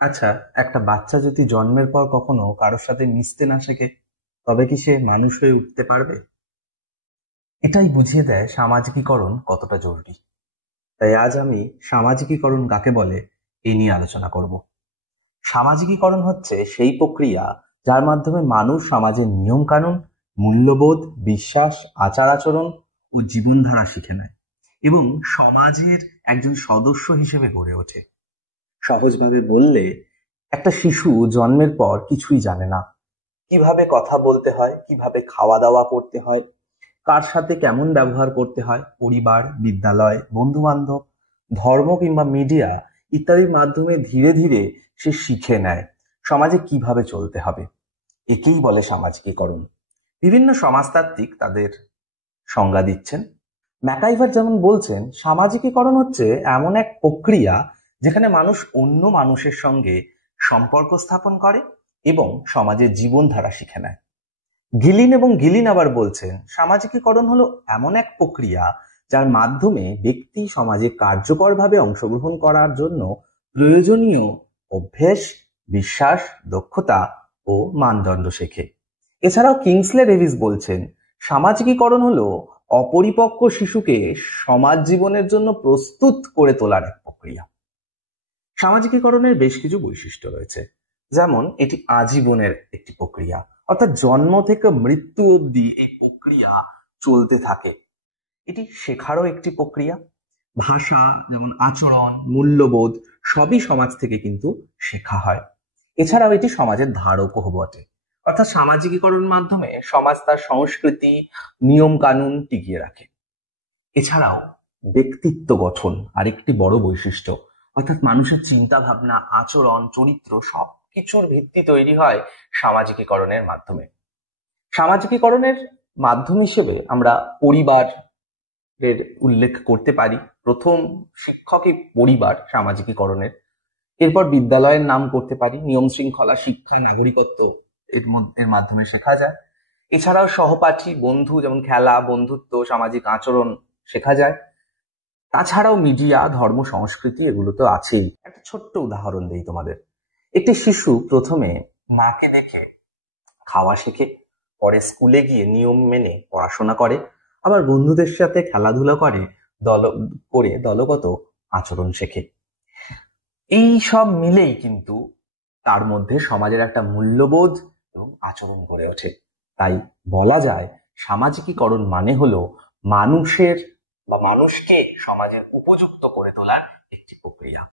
আচ্ছা, একটা বাচ্চা যদি জন্মের পর কখনো কারোর সাথে মিশতে না শেখে, তবে কি সে মানুষ হয়ে উঠতে পারবে? এটাই বুঝিয়ে দেয় সামাজিকীকরণ কতটা জরুরি। তাই আজ আমি সামাজিকীকরণ কাকে বলে এই নিয়ে আলোচনা করব। সামাজিকীকরণ হচ্ছে সেই প্রক্রিয়া যার মাধ্যমে মানুষ সমাজের নিয়ম কানুন, মূল্যবোধ, বিশ্বাস, আচার আচরণ ও জীবনধারা শিখে নেয় এবং সমাজের একজন সদস্য হিসেবে গড়ে ওঠে। সহজভাবে বললে, একটা শিশু জন্মের পর কিছুই জানে না। কিভাবে কথা বলতে হয়, কিভাবে খাওয়া দাওয়া করতে হয়, কার সাথে কেমন ব্যবহার করতে হয়, পরিবার, বিদ্যালয়, বন্ধু বান্ধব, ধর্ম কিংবা মিডিয়া ইত্যাদির মাধ্যমে ধীরে ধীরে সে শিখে নেয় সমাজে কিভাবে চলতে হবে। একেই বলে সামাজিকীকরণ। বিভিন্ন সমাজতাত্ত্বিক তাদের সংজ্ঞা দিচ্ছেন। ম্যাকাইভার যেমন বলছেন, সামাজিকীকরণ হচ্ছে এমন এক প্রক্রিয়া যেখানে মানুষ অন্য মানুষের সঙ্গে সম্পর্ক স্থাপন করে এবং সমাজের জীবনধারা শিখে নেয়। গিলিন আবার বলছেন, সামাজিকীকরণ হলো এমন এক প্রক্রিয়া যার মাধ্যমে ব্যক্তি সমাজে কার্যকরভাবে অংশগ্রহণ করার জন্য প্রয়োজনীয় অভ্যেস, বিশ্বাস, দক্ষতা ও মানদণ্ড শেখে। এছাড়াও কিংসলে ডেভিস বলছেন, সামাজিকীকরণ হলো অপরিপক্ক শিশুকে সমাজ জীবনের জন্য প্রস্তুত করে তোলার এক প্রক্রিয়া। সামাজিকীকরণের বেশ কিছু বৈশিষ্ট্য রয়েছে, যেমন এটি আজীবনের একটি প্রক্রিয়া, অর্থাৎ জন্ম থেকে মৃত্যু অবধি এই প্রক্রিয়া চলতে থাকে। এটি শেখারও একটি প্রক্রিয়া। ভাষা, যেমন আচরণ, মূল্যবোধ সবই সমাজ থেকে কিন্তু শেখা হয়। এছাড়াও এটি সমাজের ধারকও বটে, অর্থাৎ সামাজিকীকরণ মাধ্যমে সমাজ তার সংস্কৃতি, নিয়ম কানুন টিকিয়ে রাখে। এছাড়াও ব্যক্তিত্ব গঠন আরেকটি বড় বৈশিষ্ট্য, অর্থাৎ মানুষের চিন্তা ভাবনা, আচরণ, চরিত্র সবকিছুর ভিত্তি তৈরি হয় সামাজিকীকরণের মাধ্যমে। সামাজিকীকরণের মাধ্যম হিসেবে আমরা পরিবারের উল্লেখ করতে পারি। প্রথম শিক্ষকই পরিবার সামাজিকীকরণের। এরপর বিদ্যালয়ের নাম করতে পারি। নিয়ম শৃঙ্খলা, শিক্ষা, নাগরিকত্ব এর মাধ্যমে শেখা যায়। এছাড়াও সহপাঠী, বন্ধু, যেমন খেলা, বন্ধুত্ব, সামাজিক আচরণ শেখা যায়। তাছাড়াও মিডিয়া, ধর্ম, সংস্কৃতি এগুলো তো আছেই। একটা ছোট্ট উদাহরণ দেই তোমাদের। একটি শিশু প্রথমে মাকে দেখে খাওয়া শেখে, পরে স্কুলে গিয়ে নিয়ম মেনে পড়াশোনা করে, আবার বন্ধুদের সাথে খেলাধুলা করে দলগত আচরণ শেখে। এই সব মিলেই কিন্তু তার মধ্যে সমাজের একটা মূল্যবোধ এবং আচরণ গড়ে ওঠে। তাই বলা যায়, সামাজিকীকরণ মানে হলো মানুষকে সমাজের উপযুক্ত করে তোলার একটি প্রক্রিয়া।